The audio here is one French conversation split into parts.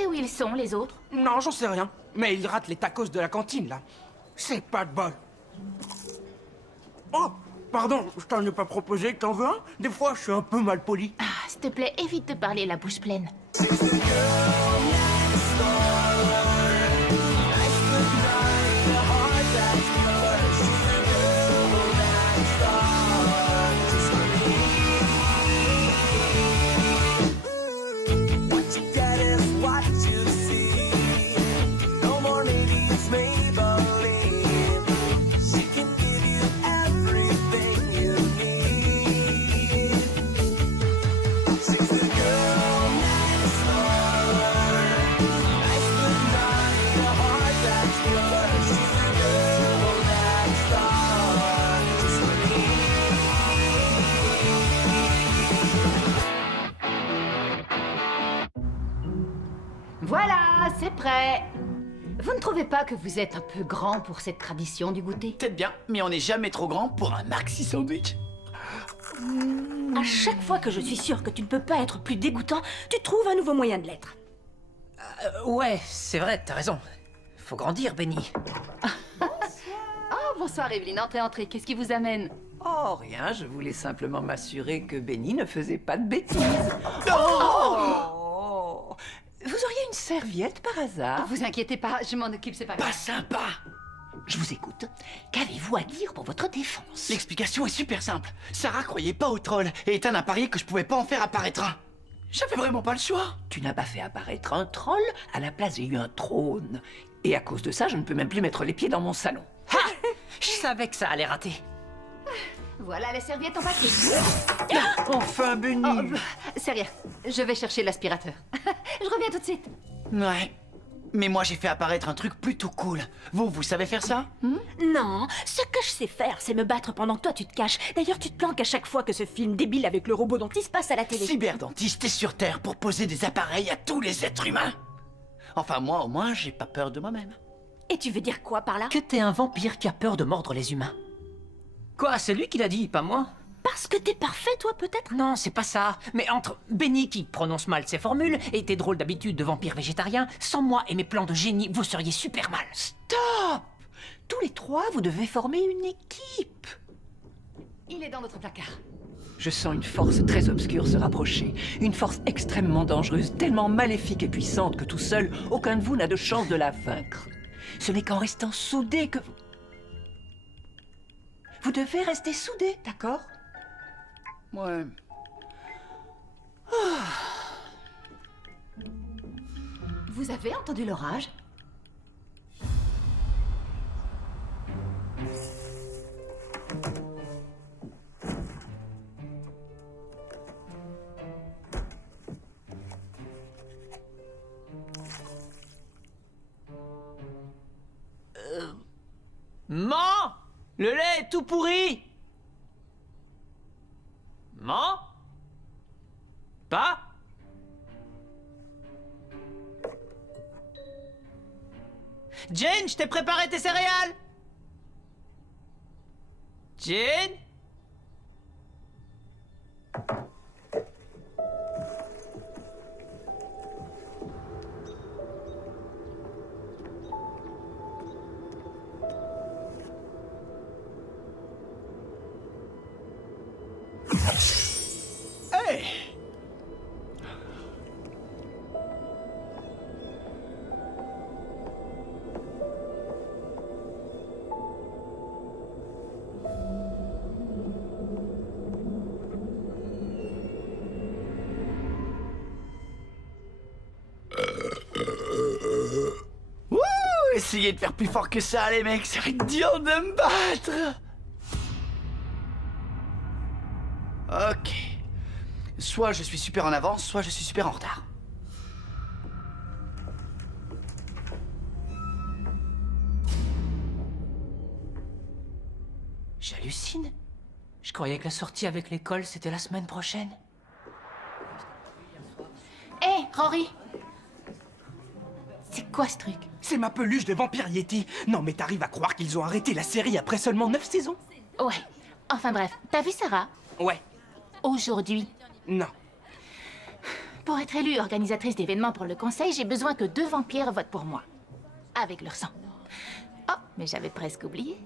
sais où ils sont, les autres? Non, j'en sais rien. Mais ils ratent les tacos de la cantine, là. C'est pas de bol. Oh, pardon, je t'en ai pas proposé, t'en veux un? Des fois, je suis un peu mal poli. Ah, s'il te plaît, évite de parler la bouche pleine. Voilà, c'est prêt. Vous ne trouvez pas que vous êtes un peu grand pour cette tradition du goûter? Peut-être bien, mais on n'est jamais trop grand pour un maxi sandwich. À chaque fois que je suis sûre que tu ne peux pas être plus dégoûtant, tu trouves un nouveau moyen de l'être. Ouais, c'est vrai, t'as raison. Faut grandir, Benny. Oh, bonsoir Evelyne, entrez, entrez. Qu'est-ce qui vous amène? Oh, rien, je voulais simplement m'assurer que Benny ne faisait pas de bêtises. Oh Vous auriez une serviette par hasard? Vous inquiétez pas, je m'en occupe, c'est pas Pas grave. sympa. Je vous écoute. Qu'avez-vous à dire pour votre défense? L'explication est super simple. Sarah croyait pas au troll et Ethan a parié que je pouvais pas en faire apparaître un. J'avais vraiment pas le choix. Tu n'as pas fait apparaître un troll, à la place j'ai eu un trône. Et à cause de ça, je ne peux même plus mettre les pieds dans mon salon. Ha! Je savais que ça allait rater. Voilà les serviettes en papier. Enfin, Benny. Oh, c'est rien, je vais chercher l'aspirateur. Je reviens tout de suite. Ouais. Mais moi j'ai fait apparaître un truc plutôt cool. Vous savez faire ça? Non, ce que je sais faire, c'est me battre pendant que toi tu te caches. D'ailleurs, tu te planques à chaque fois que ce film débile avec le robot dentiste passe à la télé. Cyberdentiste est sur Terre pour poser des appareils à tous les êtres humains. Enfin moi au moins j'ai pas peur de moi-même. Et tu veux dire quoi par là? Que t'es un vampire qui a peur de mordre les humains. Quoi, c'est lui qui l'a dit, pas moi? Parce que t'es parfait, toi, peut-être? Non, c'est pas ça. Mais entre Benny qui prononce mal ses formules et tes drôles d'habitudes de vampire végétarien, sans moi et mes plans de génie, vous seriez super mal. Stop! Tous les trois, vous devez former une équipe. Il est dans notre placard. Je sens une force très obscure se rapprocher. Une force extrêmement dangereuse, tellement maléfique et puissante que tout seul, aucun de vous n'a de chance de la vaincre. Ce n'est qu'en restant soudés que vous... Vous devez rester soudés, d'accord? Ouais. Vous avez entendu l'orage? Maman! Le lait est tout pourri! Maman? Pas? Jane, je t'ai préparé tes céréales! Jane? Hey! Wouh! Essayez de faire plus fort que ça, les mecs, ça va être dur de me battre! Ok. Soit je suis super en avance, soit je suis super en retard. J'hallucine. Je croyais que la sortie avec l'école, c'était la semaine prochaine. Hé, Rory! C'est quoi ce truc? C'est ma peluche de vampire Yeti. Non, mais t'arrives à croire qu'ils ont arrêté la série après seulement 9 saisons? Ouais. Enfin bref, t'as vu Sarah? Ouais. Aujourd'hui. Non. Pour être élue organisatrice d'événements pour le conseil, j'ai besoin que 2 vampires votent pour moi. Avec leur sang. Oh, mais j'avais presque oublié.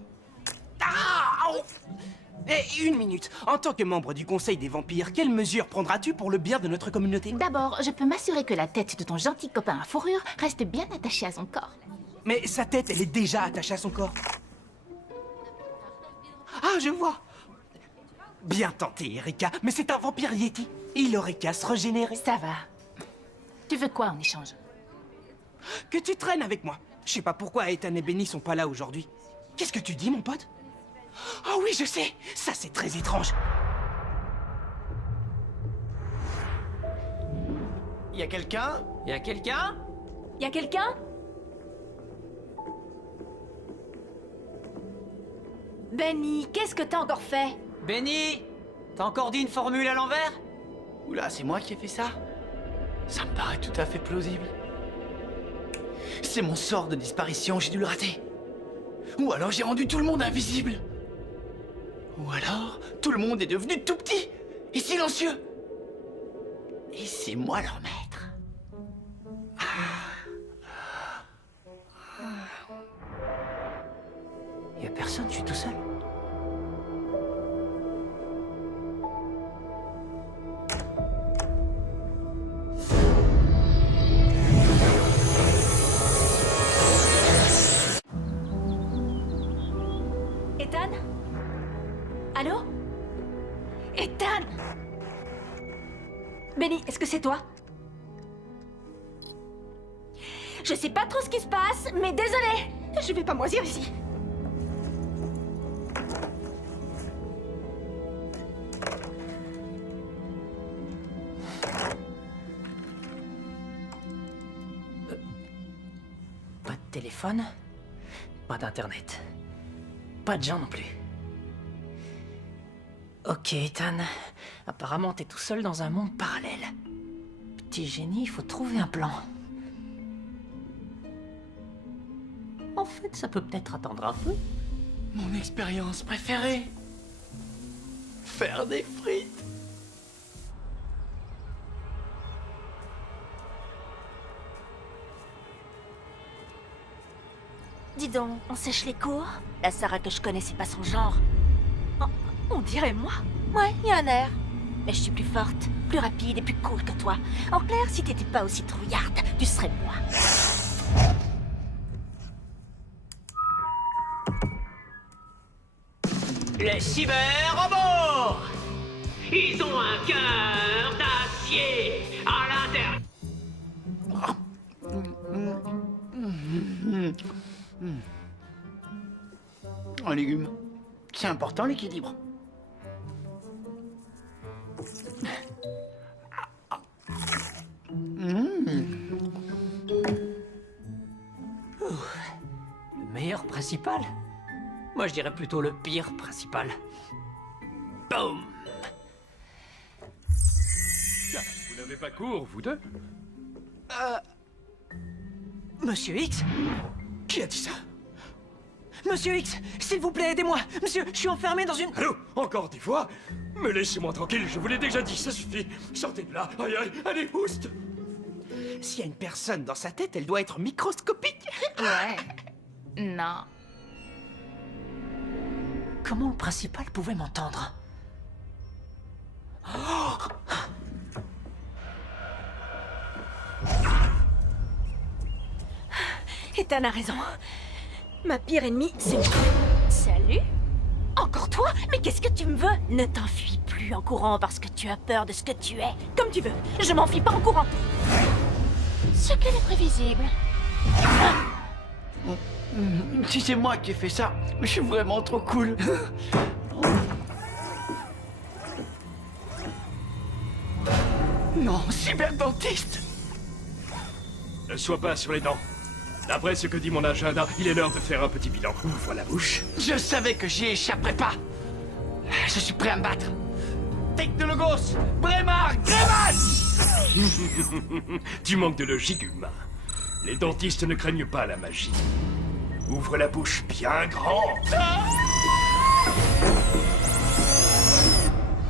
Ah oh. Eh, une minute. En tant que membre du Conseil des vampires, quelles mesures prendras-tu pour le bien de notre communauté? D'abord, je peux m'assurer que la tête de ton gentil copain à fourrure reste bien attachée à son corps. Mais sa tête, elle est déjà attachée à son corps. Ah, je vois. Bien tenté, Erika, mais c'est un vampire Yeti. Il aurait qu'à se régénérer. Ça va. Tu veux quoi en échange? Que tu traînes avec moi. Je sais pas pourquoi Ethan et Benny sont pas là aujourd'hui. Qu'est-ce que tu dis, mon pote? Oh oui, je sais. Ça, c'est très étrange. Y a quelqu'un? Y a quelqu'un? Y a quelqu'un? Benny, qu'est-ce que t'as encore fait? Benny, t'as encore dit une formule à l'envers? Oula, c'est moi qui ai fait ça? Ça me paraît tout à fait plausible. C'est mon sort de disparition, j'ai dû le rater. Ou alors j'ai rendu tout le monde invisible. Ou alors, tout le monde est devenu tout petit et silencieux. Et c'est moi leur maître. Y a personne, je suis tout seul. Ethan? Allô? Ethan? Benny, est-ce que c'est toi? Je sais pas trop ce qui se passe, mais désolé. Je vais pas moisir ici. Pas de téléphone, pas d'internet. Pas de gens non plus. Ok, Ethan. Apparemment, t'es tout seul dans un monde parallèle. Petit génie, il faut trouver un plan. En fait, ça peut peut-être attendre un peu. Mon expérience préférée. Faire des frites. Dis donc, on sèche les cours? La Sarah que je connais, c'est pas son genre. Oh, on dirait moi. Ouais, y a un air. Mais je suis plus forte, plus rapide et plus cool que toi. En clair, si t'étais pas aussi trouillarde, tu serais moi. Les cyber-robots! Ils ont un cœur d'acier à l'intérieur. Un légume. C'est important l'équilibre. Le meilleur principal? Moi, je dirais plutôt le pire principal. Boum! Vous n'avez pas cours, vous deux? Monsieur X? Qui a dit ça? Monsieur X, s'il vous plaît, aidez-moi! Monsieur, je suis enfermé dans une... Allô? Encore des fois? Mais laissez-moi tranquille, je vous l'ai déjà dit, ça suffit. Sortez de là. Aïe, aïe, allez, pousse! S'il y a une personne dans sa tête, elle doit être microscopique. Ouais. Non. Comment le principal pouvait m'entendre? Ethan a raison. Ma pire ennemie, c'est moi. Salut? Encore toi? Mais qu'est-ce que tu me veux? Ne t'enfuis plus en courant parce que tu as peur de ce que tu es. Comme tu veux. Je m'enfuis pas en courant. Ce qu'elle est prévisible. Si c'est moi qui ai fait ça, je suis vraiment trop cool. Non, cyberdentiste! Ne sois pas sur les dents. D'après ce que dit mon agenda, il est l'heure de faire un petit bilan. Ouvre la bouche. Je savais que j'y échapperais pas. Je suis prêt à me battre. Technologos, Brémar, Grémas! Tu manques de logique, humain. Les dentistes ne craignent pas la magie. Ouvre la bouche bien grande.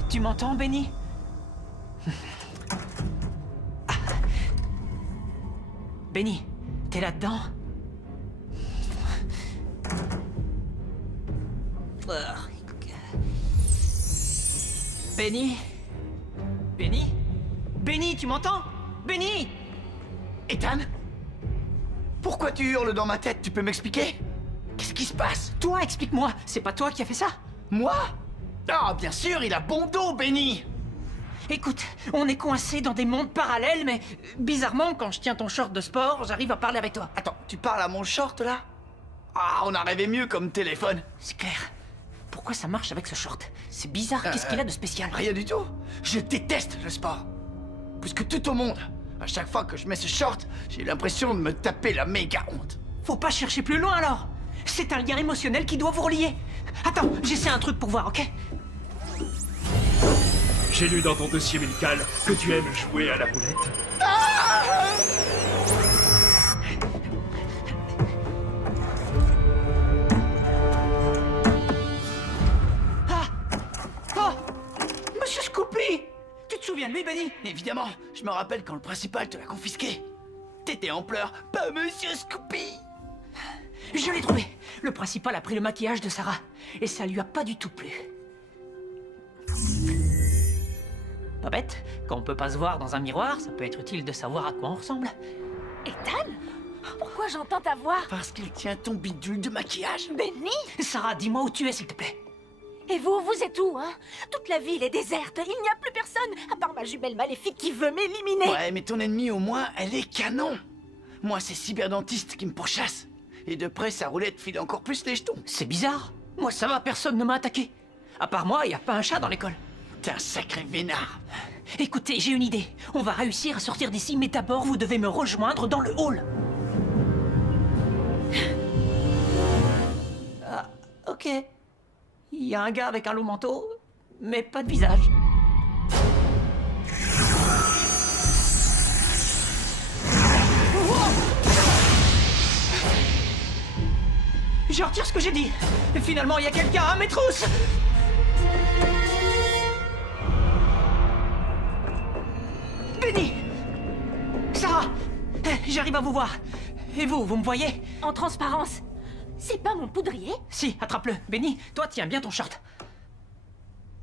Tu m'entends, Benny? Benny, t'es là-dedans? Benny? Benny? Benny, tu m'entends? Benny! Ethan? Pourquoi tu hurles dans ma tête? Tu peux m'expliquer? Qu'est-ce qui se passe? Toi, explique-moi, c'est pas toi qui as fait ça? Moi? Ah, bien sûr, il a bon dos, Benny! Écoute, on est coincés dans des mondes parallèles, mais bizarrement, quand je tiens ton short de sport, j'arrive à parler avec toi. Attends, tu parles à mon short, là? Ah, on a rêvé mieux comme téléphone. C'est clair. Pourquoi ça marche avec ce short? C'est bizarre, qu'est-ce qu'il a de spécial? Rien du tout. Je déteste le sport. Plus que tout au monde. À chaque fois que je mets ce short, j'ai l'impression de me taper la méga honte. Faut pas chercher plus loin alors. C'est un lien émotionnel qui doit vous relier. Attends, j'essaie un truc pour voir, ok? J'ai lu dans ton dossier médical que tu aimes jouer à la roulette. Oh! Monsieur Scoopy! Tu te souviens de lui, Benny? Évidemment, je me rappelle quand le principal te l'a confisqué. T'étais en pleurs, pas Monsieur Scoopy. Je l'ai trouvé. Le principal a pris le maquillage de Sarah. Et ça lui a pas du tout plu. Pas bête, quand on peut pas se voir dans un miroir, ça peut être utile de savoir à quoi on ressemble. Ethan? Pourquoi j'entends ta voix? Parce qu'il tient ton bidule de maquillage. Benny? Sarah, dis-moi où tu es, s'il te plaît. Et vous êtes où, hein? Toute la ville est déserte. Il n'y a plus personne, à part ma jumelle maléfique qui veut m'éliminer. Ouais, mais ton ennemi, au moins, elle est canon. Moi, c'est Cyberdentiste qui me pourchasse. Et de près, sa roulette file encore plus les jetons. C'est bizarre. Moi, ça va, personne ne m'a attaqué. À part moi, y a pas un chat dans l'école. T'es un sacré vénard. Écoutez, j'ai une idée. On va réussir à sortir d'ici, mais d'abord, vous devez me rejoindre dans le hall. Ah, ok. Il y a un gars avec un long manteau, mais pas de visage. Je retire ce que j'ai dit. Et finalement, il y a quelqu'un à mes trousses. Benny! Sarah! J'arrive à vous voir. Et vous me voyez? En transparence. C'est pas mon poudrier? Si, attrape-le. Benny, toi, tiens bien ton short.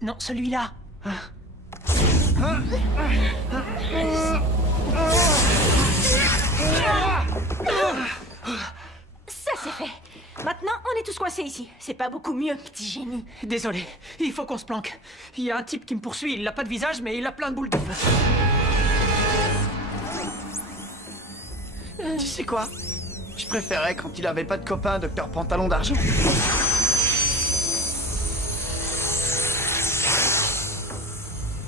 Non, celui-là. Ça c'est fait. Maintenant, on est tous coincés ici. C'est pas beaucoup mieux, petit génie. Désolé, il faut qu'on se planque. Il y a un type qui me poursuit, il a pas de visage, mais il a plein de boules de feu. Tu sais quoi? Je préférais quand il avait pas de copain, Docteur Pantalon d'Argent.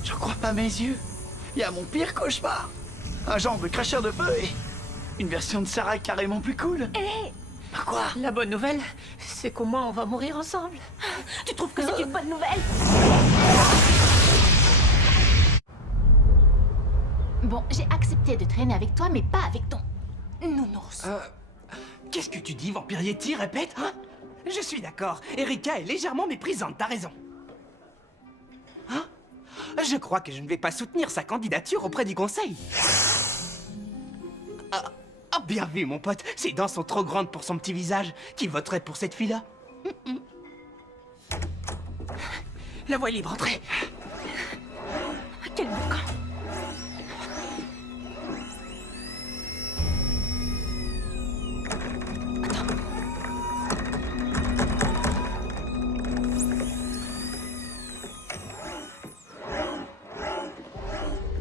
J'en crois pas mes yeux. Il y a mon pire cauchemar. Un genre de cracheur de feu et une version de Sarah carrément plus cool. Hé, Quoi? La bonne nouvelle, c'est qu'au moins on va mourir ensemble. tu trouves que c'est une bonne nouvelle? Bon, j'ai accepté de traîner avec toi, mais pas avec ton nounours. Qu'est-ce que tu dis, Vampire Yeti? Répète, hein? Je suis d'accord. Erika est légèrement méprisante, t'as raison. Hein? Je crois que je ne vais pas soutenir sa candidature auprès du conseil. Ah, bien vu, mon pote. Ses dents sont trop grandes pour son petit visage. Qui voterait pour cette fille-là? La voie est libre, entrez. Quel boucan.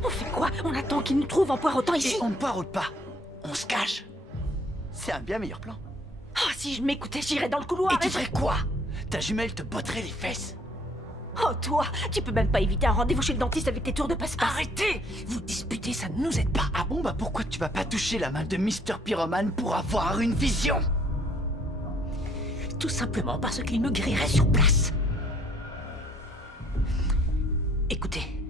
On fait quoi? On attend qu'il nous trouve en poireautant ici? Et on ne poireaute pas. On se cache. C'est un bien meilleur plan. Oh, si je m'écoutais, j'irais dans le couloir. Et tu ferais quoi? Ta jumelle te botterait les fesses. Oh, toi, tu peux même pas éviter un rendez-vous chez le dentiste avec tes tours de passe-passe. Arrêtez! Vous disputez, ça ne nous aide pas. Ah bon, bah pourquoi tu vas pas toucher la main de Mr. Pyromane pour avoir une vision? Tout simplement parce qu'il me grillerait sur place. Écoutez,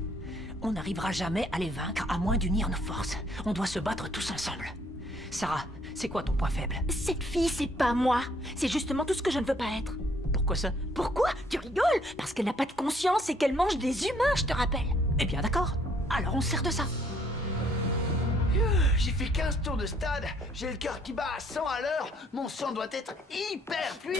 on n'arrivera jamais à les vaincre à moins d'unir nos forces. On doit se battre tous ensemble. Sarah, c'est quoi ton point faible? Cette fille, c'est pas moi. C'est justement tout ce que je ne veux pas être. Pourquoi ça? Pourquoi? Tu rigoles? Parce qu'elle n'a pas de conscience et qu'elle mange des humains, je te rappelle. Eh bien d'accord, alors on se sert de ça. J'ai fait 15 tours de stade, j'ai le cœur qui bat à 100 à l'heure, mon sang doit être hyper fluide.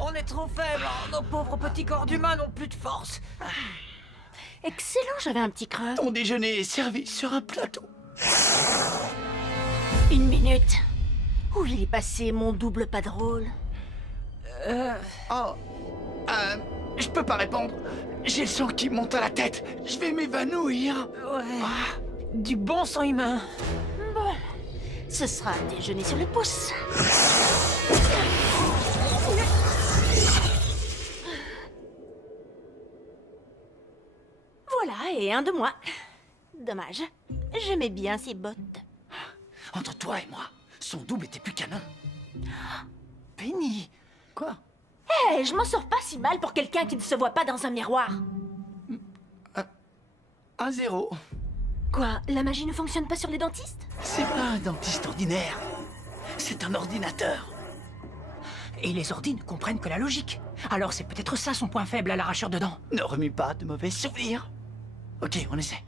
On est trop faibles, nos pauvres petits corps d'humains n'ont plus de force. Excellent, j'avais un petit creux. Ton déjeuner est servi sur un plateau. Une minute. Où il est passé mon double pas drôle? Oh, je peux pas répondre. J'ai le sang qui monte à la tête. Je vais m'évanouir. Ouais. Du bon sang humain. Bon, ce sera un déjeuner sur le pouce. Voilà, et un de moi. Dommage. J'aimais bien ces bottes. Entre toi et moi, son double était plus canon. Penny. Quoi? Hé, je m'en sors pas si mal pour quelqu'un qui ne se voit pas dans un miroir. 1-0. Quoi, la magie ne fonctionne pas sur les dentistes? C'est pas un dentiste ordinaire. C'est un ordinateur. Et les ordi ne comprennent que la logique. Alors c'est peut-être ça son point faible à l'arracheur de dents. Ne remue pas de mauvais souvenirs. Ok, on essaie.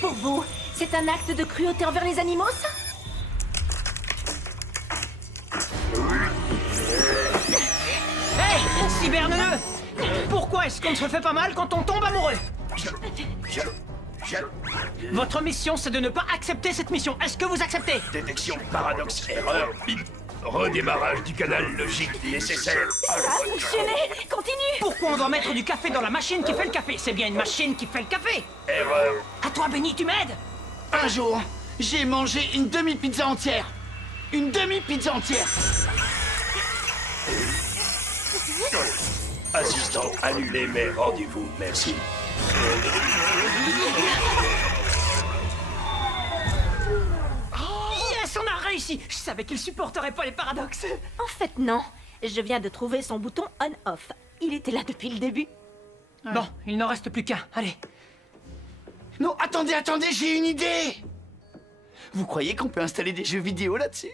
Pour vous, c'est un acte de cruauté envers les animaux, ça? Hey, cyberneuneux! Pourquoi est-ce qu'on ne se fait pas mal quand on tombe amoureux? Votre mission, c'est de ne pas accepter cette mission. Est-ce que vous acceptez? Détection, paradoxe, erreur, bip. Redémarrage du canal logique nécessaire. Ça a fonctionné! Continue! Pourquoi on doit mettre du café dans la machine qui fait le café? C'est bien une machine qui fait le café! Erreur. À toi, Benny, tu m'aides? Un jour, j'ai mangé une demi-pizza entière. Une demi-pizza entière. Assistant annulé, mais rendez-vous, merci. Yes, on a réussi! Je savais qu'il supporterait pas les paradoxes. En fait, non. Je viens de trouver son bouton on-off. Il était là depuis le début. Bon, il n'en reste plus qu'un. Allez. Non, attendez, j'ai une idée. Vous croyez qu'on peut installer des jeux vidéo là-dessus?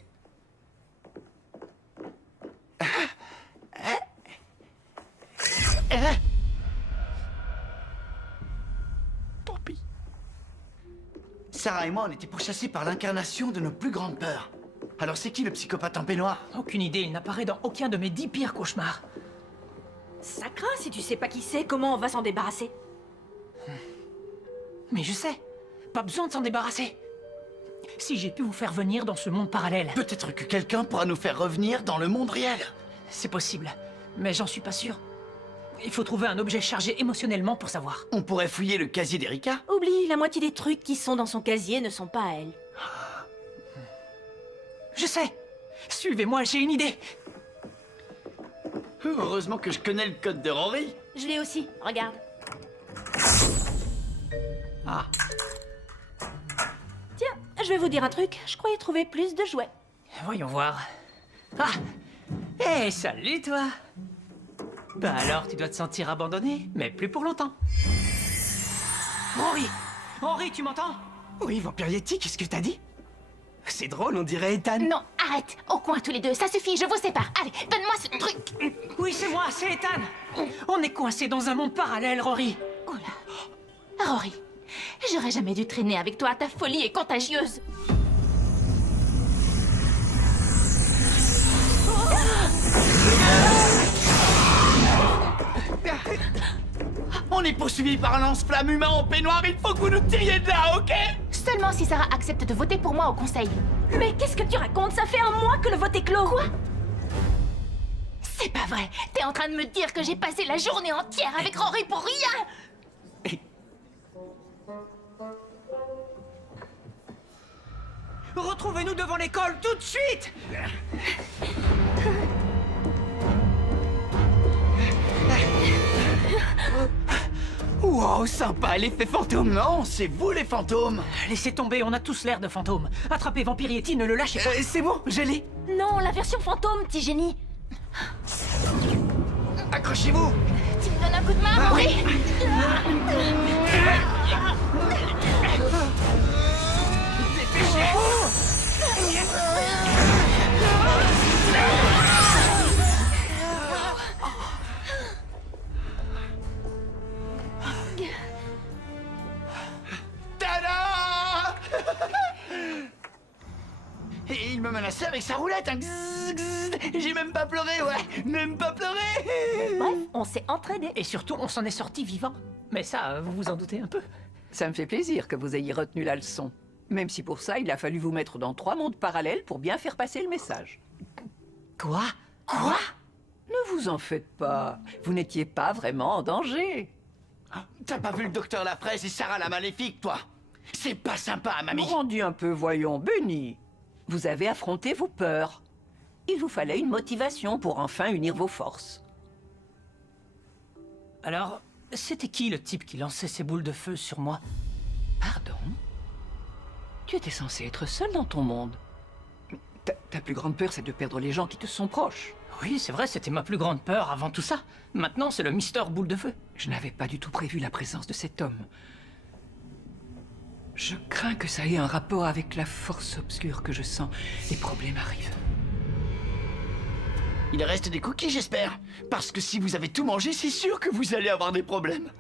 Tant pis. Sarah et moi, on était pourchassés par l'incarnation de nos plus grandes peurs. Alors c'est qui le psychopathe en peignoir? Aucune idée, il n'apparaît dans aucun de mes 10 pires cauchemars. Ça craint, si tu sais pas qui c'est, comment on va s'en débarrasser? Mais je sais, pas besoin de s'en débarrasser. Si j'ai pu vous faire venir dans ce monde parallèle, Peut-être que quelqu'un pourra nous faire revenir dans le monde réel. c'est possible, mais j'en suis pas sûr. Il faut trouver un objet chargé émotionnellement pour savoir. On pourrait fouiller le casier d'Erika. Oublie, la moitié des trucs qui sont dans son casier ne sont pas à elle. Je sais. Suivez-moi, j'ai une idée. Heureusement que je connais le code de Rory. Je l'ai aussi, regarde. Ah, Tiens, je vais vous dire un truc, je croyais trouver plus de jouets. voyons voir. Ah. Hé, salut toi. Bah alors, tu dois te sentir abandonné, mais plus pour longtemps. Henri, Henri, tu m'entends? Oui, Vampire Yeti, qu'est-ce que t'as dit? C'est drôle, on dirait Ethan. Non, arrête. Au coin tous les deux, ça suffit, je vous sépare. Allez, donne-moi ce truc. Oui, c'est moi, c'est Ethan. On est coincé dans un monde parallèle, Rory. Oh là. Rory, j'aurais jamais dû traîner avec toi, ta folie est contagieuse. On est poursuivi par un lance-flamme humain en peignoir, il faut que vous nous tiriez de là, ok? Seulement si Sarah accepte de voter pour moi au conseil. Mais qu'est-ce que tu racontes? Ça fait un mois que le vote est clos. Quoi? C'est pas vrai. T'es en train de me dire que j'ai passé la journée entière avec Rory pour rien? Retrouvez-nous devant l'école tout de suite. Wow, sympa, l'effet fantôme. Non, c'est vous les fantômes. Laissez tomber, on a tous l'air de fantômes. Attrapez Vampire Yeti, ne le lâchez pas. C'est bon, je l'ai. Non, la version fantôme, petit génie. Accrochez-vous. Tu me donnes un coup de main, Rory? Dépêchez. il me menaçait avec sa roulette, hein. Gzz, gzz. J'ai même pas pleuré, ouais. Même pas pleuré. Bref, on s'est entraînés. Et surtout, on s'en est sorti vivant. Mais ça, vous vous en doutez un peu. Ça me fait plaisir que vous ayez retenu la leçon. Même si pour ça, il a fallu vous mettre dans 3 mondes parallèles pour bien faire passer le message. Quoi? Ne vous en faites pas. Vous n'étiez pas vraiment en danger. T'as pas vu le docteur La Fraise et Sarah la Maléfique, toi? C'est pas sympa, mamie. Rendu un peu, voyons, Benny. Vous avez affronté vos peurs. Il vous fallait une motivation pour enfin unir vos forces. Alors, c'était qui le type qui lançait ses boules de feu sur moi? Pardon? Tu étais censé être seul dans ton monde. Ta plus grande peur, c'est de perdre les gens qui te sont proches. Oui, c'est vrai, c'était ma plus grande peur avant tout ça. Maintenant, c'est le Mister Boule de Feu. Je n'avais pas du tout prévu la présence de cet homme. Je crains que ça ait un rapport avec la force obscure que je sens. Les problèmes arrivent. Il reste des cookies, j'espère. Parce que si vous avez tout mangé, c'est sûr que vous allez avoir des problèmes.